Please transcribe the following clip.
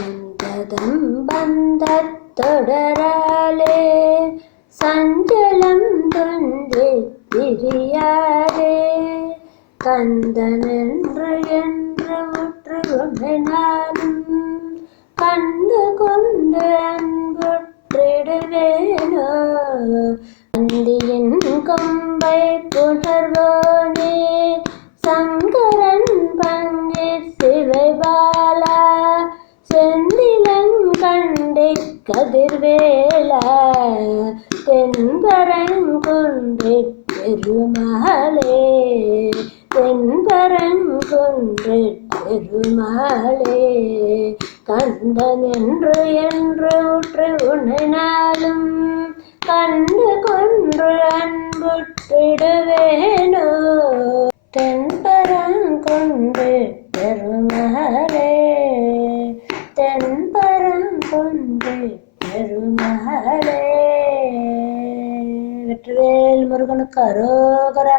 சந்ததம் பந்தத் தொடராலே சஞ்சலம் தொன்றி பிரியாரே கந்தனென்று என்று உற்று உணனாலும் கண்டு கொண்டு அன்புற்றிடுவேனோ. அந்தியின் கொம்பை புணர்வோனே செந்திலங்கண்டை கதிர்வேல தென்பரங்குன்றே பெருமாளே தென்பரங்குன்றே பெருமாளே. கந்தன் என்று என்று உற்று உணனாலும் கண்டு கொன்று அன்புற்றிடுவேனோ. தென்பரங்குன்றே பெருமாளே பெருமகளே வெற்றிவேல் முருகனுக்கு அரோகரா.